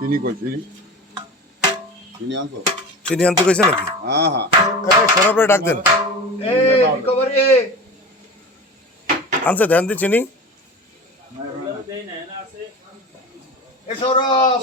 চিনি কই চিনি আনতো চিনি আনতে কইছে নাকি? হ্যাঁ হ্যাঁ সরবরে ডাক দেন। আনছে ধ্যান দি চিনি। সৌরভ